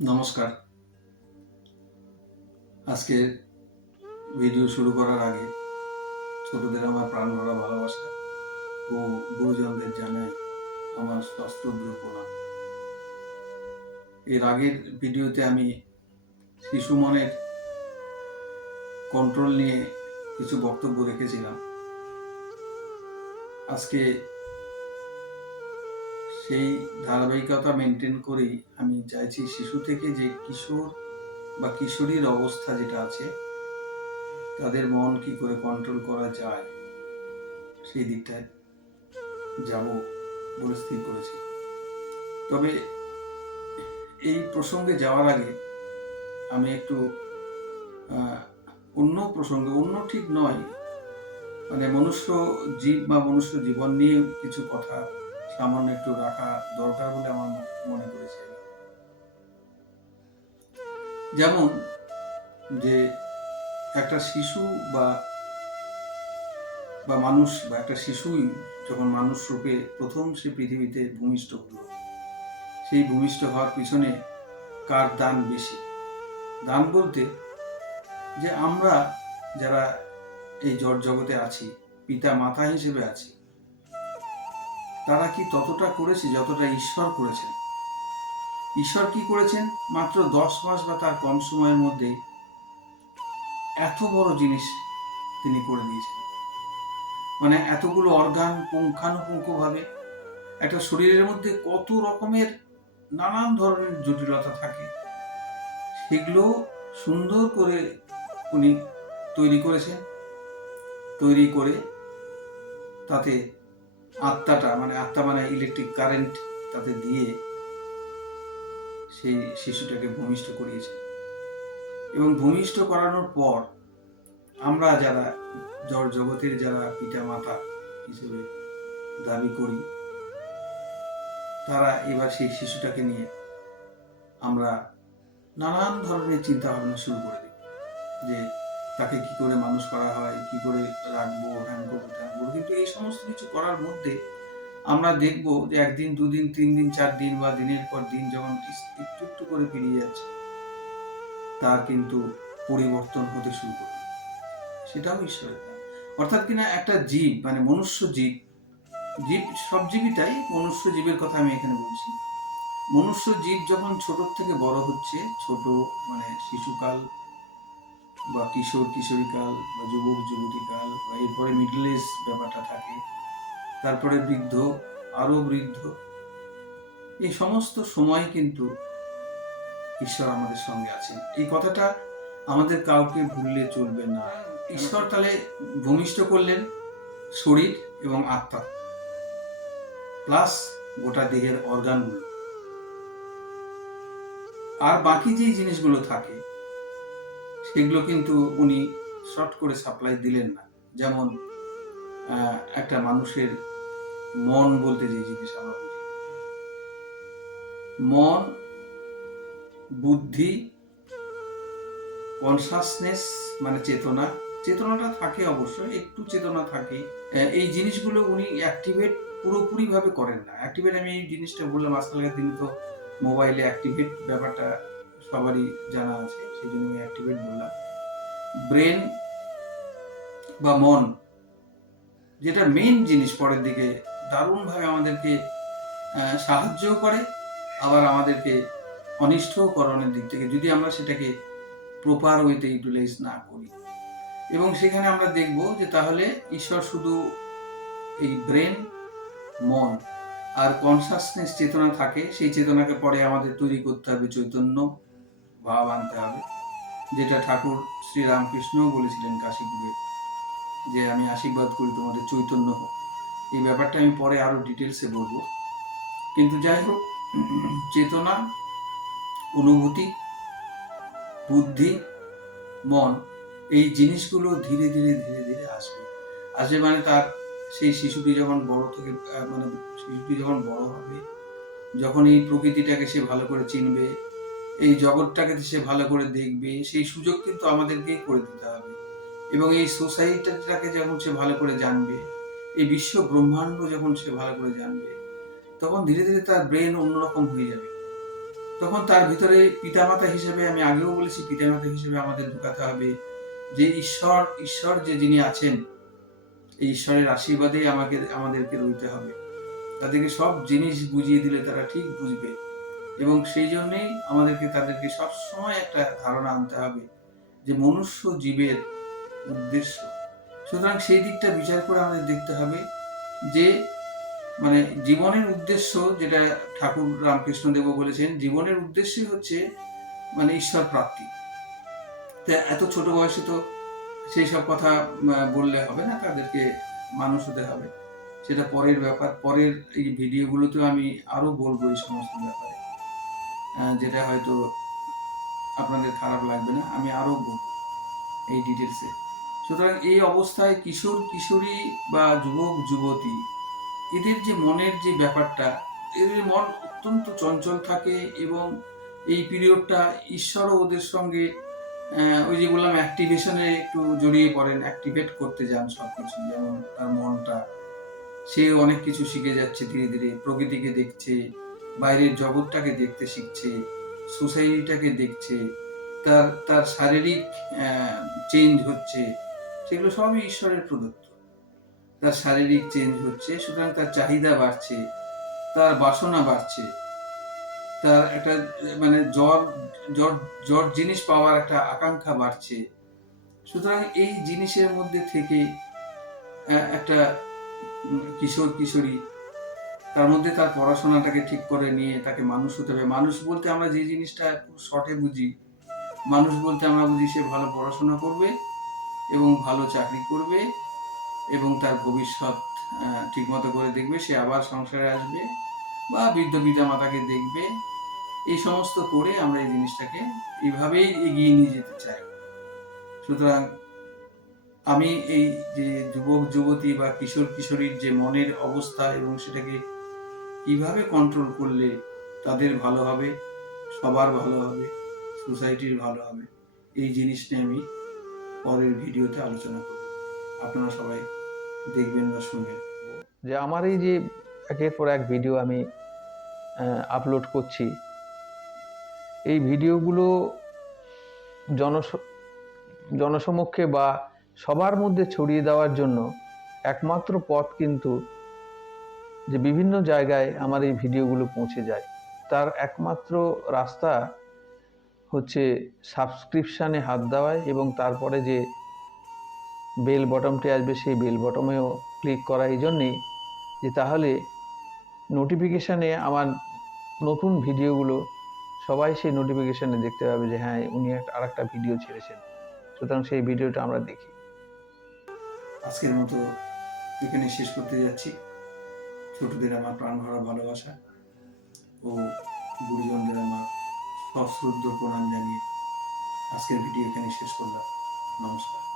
নমস্কার। আজকে ভিডিও শুরু করার আগে ছোটদের আমার প্রাণ ভরা ভালোবাসা ও গুরুজনদের জানাই আমার সশ্রদ্ধ প্রণাম। এর আগের ভিডিওতে আমি শিশু মনের কন্ট্রোল নিয়ে কিছু বক্তব্য রেখেছিলাম। আজকে সেই ধারাবাহিকতা মেনটেন করেই আমি চাইছি শিশু থেকে যে কিশোর বা কিশোরীর অবস্থা যেটা আছে তাদের মন কি করে কন্ট্রোল করা যায় সেই দিকটায় যাব বলে স্থির করেছি। তবে এই প্রসঙ্গে যাওয়ার আগে আমি একটু অন্য প্রসঙ্গে, অন্য ঠিক নয়, মানে মনুষ্য জীব বা মনুষ্য জীবন নিয়ে কিছু কথা সামান্য একটু রাখা দরকার বলে আমার মনে করেছে। যেমন যে একটা শিশু বা মানুষ বা একটা শিশুই যখন মানুষ রূপে প্রথম সে পৃথিবীতে ভূমিষ্ঠ হলো, সেই ভূমিষ্ঠ হওয়ার পিছনে কার দান বেশি? দান বলতে যে আমরা যারা এই জগতে আছি, পিতা মাতা হিসেবে আছি, তারা কি ততটা করেছে যতটা ঈশ্বর করেছেন? ঈশ্বর কি করেছেন? মাত্র 10 মাস বা তার কম সময়ের মধ্যে এত বড় জিনিস তিনি করে দিয়েছেন। মানে এতগুলো অর্গান পুঙ্খানুপুঙ্খভাবে, একটা শরীরের মধ্যে কত রকমের নানান ধরনের জটিলতা থাকে, সেগুলো সুন্দর করে উনি তৈরি করেছেন। তৈরি করে তাতে আত্মা মানে ইলেকট্রিক কারেন্ট তাতে দিয়ে সেই শিশুটাকে ভূমিষ্ঠ করিয়েছে। এবং ভূমিষ্ঠ করানোর পর আমরা যারা জগতের যারা পিতা মাতা হিসেবে দাবি করি, তারা এবার সেই শিশুটাকে নিয়ে আমরা নানান ধরনের চিন্তা ভাবনা শুরু করে দিই যে তাকে কি করে মানুষ করা হয়, কি করে রাখবো, হ্যান করবো, ত্যান করবো। কিন্তু এই সমস্ত কিছু করার মধ্যে আমরা দেখবো যে 1 দিন 2 দিন 3 দিন 4 দিন বা দিনের পর দিন যখন একটু একটু করে পেরিয়ে যাচ্ছে, তার কিন্তু পরিবর্তন হতে শুরু করবে। সেটাও ঈশ্বরের দান। অর্থাৎ কিনা একটা জীব, মানে মনুষ্য জীব, সব জীবই তাই, মনুষ্য জীবের কথা আমি এখানে বলছি। মনুষ্য জীব যখন ছোট থেকে বড় হচ্ছে, ছোট মানে শিশুকাল বা কিশোর কিশোরীকাল বা যুবক যুবতীকাল বা এরপরে মিডল এজ ব্যাপারটা থাকে, তারপরে বৃদ্ধ, আরো বৃদ্ধ, এই সমস্ত সময় কিন্তু ঈশ্বর আমাদের সঙ্গে আছেন। এই কথাটা আমাদের কাউকে ভুললে চলবে না। ঈশ্বর তাহলে ভূমিষ্ঠ করলেন শরীর এবং আত্মা প্লাস গোটা দেহের অর্গানগুলো, আর বাকি যে জিনিসগুলো থাকে সেগুলো কিন্তু উনি শর্ট করে সাপ্লাই দিলেন না। যেমন একটা মানুষের মন বলতে যে জিনিস আমরা বুঝি, মন, বুদ্ধি, কনসাসনেস মানে চেতনাটা থাকে, অবশ্যই একটু চেতনা থাকে। এই জিনিসগুলো উনি অ্যাক্টিভেট পুরোপুরি ভাবে করেন না। অ্যাক্টিভেট, আমি এই জিনিসটা বললাম, আজকালকার দিনে তো মোবাইলে অ্যাক্টিভেট ব্যাপারটা সবারই জানা আছে, সেই জন্য আমি অ্যাক্টিভেট বললাম। ব্রেন বা মন, যেটা মেইন জিনিস, পরের দিকে দারুণভাবে আমাদেরকে সাহায্য করে, আবার আমাদেরকে অনিষ্টকরণের দিক থেকে যদি আমরা সেটাকে প্রপার ওয়েতে ইউটিলাইজ না করি। এবং সেখানে আমরা দেখব যে তাহলে ঈশ্বর শুধু এই ব্রেন, মন আর কনসাসনেস চেতনা থাকে, সেই চেতনাকে পরে আমাদের তৈরি করতে হবে, চৈতন্য ভাব আনতে হবে, যেটা ঠাকুর শ্রীরামকৃষ্ণও বলেছিলেন কাশীপুরে, যে আমি আশীর্বাদ করি তোমাদের চৈতন্য হোক। এই ব্যাপারটা আমি পরে আরো ডিটেলসে বলবো। কিন্তু যাই হোক, চেতনা, অনুভূতি, বুদ্ধি, মন, এই জিনিসগুলো ধীরে ধীরে ধীরে ধীরে আসবে। মানে তার সেই শিশুটি যখন বড় হবে, যখন এই প্রকৃতিটাকে সে ভালো করে চিনবে, এই জগৎটাকে সে ভালো করে দেখবে, সেই সুযোগ কিন্তু আমাদেরকেই করে দিতে হবে। এবং এই সোসাইটিটাকে যখন সে ভালো করে জানবে, এই বিশ্ব ব্রহ্মাণ্ড যখন সে ভালো করে জানবে, তখন ধীরে ধীরে তার ব্রেন অন্যরকম হয়ে যাবে। তখন তার ভিতরে পিতামাতা হিসেবে, আমি আগেও বলেছি, পিতামাতা হিসেবে আমাদের ঢুকাতে হবে যে ঈশ্বর যে যিনি আছেন, এই ঈশ্বরের আশীর্বাদেই আমাদেরকে রইতে হবে। তাদেরকে সব জিনিস বুঝিয়ে দিলে তারা ঠিক বুঝবে, এবং সেই জন্যেই আমাদেরকে তাদেরকে সবসময় একটা ধারণা আনতে হবে যে মনুষ্য জীবের উদ্দেশ্য। সুতরাং সেই দিকটা বিচার করে আমাদের দেখতে হবে যে মানে জীবনের উদ্দেশ্য, যেটা ঠাকুর রামকৃষ্ণদেবও বলেছেন, জীবনের উদ্দেশ্যই হচ্ছে মানে ঈশ্বর প্রাপ্তি। তা এত ছোট বয়সে তো সেই সব কথা বললে হবে না, তাদেরকে মানুষ হতে হবে, সেটা পরের ব্যাপার। পরের এই ভিডিওগুলোতেও আমি আরো বলবো এই সমস্ত ব্যাপারে, যেটা হয়তো আপনাদের খারাপ লাগবে না, আমি আরো বলবো এই ডিটেলসে। সুতরাং এই অবস্থায় কিশোর কিশোরী বা যুবক যুবতী, এদের যে মনের যে ব্যাপারটা, এদের মন অত্যন্ত চঞ্চল থাকে, এবং এই পিরিয়ডটা ঈশ্বরও ওদের সঙ্গে ওই যে বললাম অ্যাক্টিভেশনে একটু জড়িয়ে পড়েন, অ্যাক্টিভেট করতে যান সবকিছু। যেমন তার মনটা, সে অনেক কিছু শিখে যাচ্ছে ধীরে ধীরে, প্রকৃতিকে দেখছে, বাইরের জগৎটাকে দেখতে শিখছে, সোসাইটিটাকে দেখছে, তার তার শারীরিক চেঞ্জ হচ্ছে, সেগুলো সবই ঈশ্বরের প্রদত্ত। তার শারীরিক চেঞ্জ হচ্ছে, সুতরাং তার চাহিদা বাড়ছে, তার বাসনা বাড়ছে, তার একটা মানে জ্বর জ্বর জ্বর জিনিস পাওয়ার একটা আকাঙ্ক্ষা বাড়ছে। সুতরাং এই জিনিসের মধ্যে থেকে একটা কিশোর কিশোরী, তার মধ্যে তার পড়াশোনাটাকে ঠিক করে নিয়ে তাকে মানুষ হতে হবে। মানুষ বলতে আমরা যে জিনিসটা খুব শর্টে বুঝি, মানুষ বলতে আমরা বুঝি সে ভালো পড়াশোনা করবে এবং ভালো চাকরি করবে এবং তার ভবিষ্যৎ ঠিকমতো করে দেখবে, সে আবার সংসারে আসবে বা বৃদ্ধ পিতা মাতাকে দেখবে। এই সমস্ত করে আমরা এই জিনিসটাকে এইভাবেই এগিয়ে নিয়ে যেতে চাই। সুতরাং আমি এই যে যুবক যুবতী বা কিশোর কিশোরীর যে মনের অবস্থা এবং সেটাকে কিভাবে কন্ট্রোল করলে তাদের ভালো হবে, সবার ভালো হবে, সোসাইটির ভালো হবে, এই জিনিসটা আমি পরের ভিডিওতে আলোচনা করব। আপনারা সবাই দেখবেন বা শুনবেন। যে আমার এই যে একের পর এক ভিডিও আমি আপলোড করছি, এই ভিডিওগুলো জনসমক্ষে বা সবার মধ্যে ছড়িয়ে দেওয়ার জন্য একমাত্র পথ কিন্তু যে বিভিন্ন জায়গায় আমার এই ভিডিওগুলো পৌঁছে যায়, তার একমাত্র রাস্তা হচ্ছে সাবস্ক্রিপশানে হাত দেওয়ায় এবং তারপরে যে বেল বটমটি আসবে সেই বেল বটমেও ক্লিক করা। এই জন্যেই যে তাহলে নোটিফিকেশানে আমার নতুন ভিডিওগুলো সবাই সেই নোটিফিকেশানে দেখতে পাবে যে হ্যাঁ উনি আর একটা ভিডিও ছেড়েছেন, সুতরাং সেই ভিডিওটা আমরা দেখি। আজকের মতো এখানে শেষ করতে যাচ্ছি। ছোটদের আমার প্রাণ ভরা ভালোবাসা ও গুরুজনদের আমার সশ্রদ্ধ প্রণাম জানিয়ে আজকের ভিডিও এখানে শেষ করলাম। নমস্কার।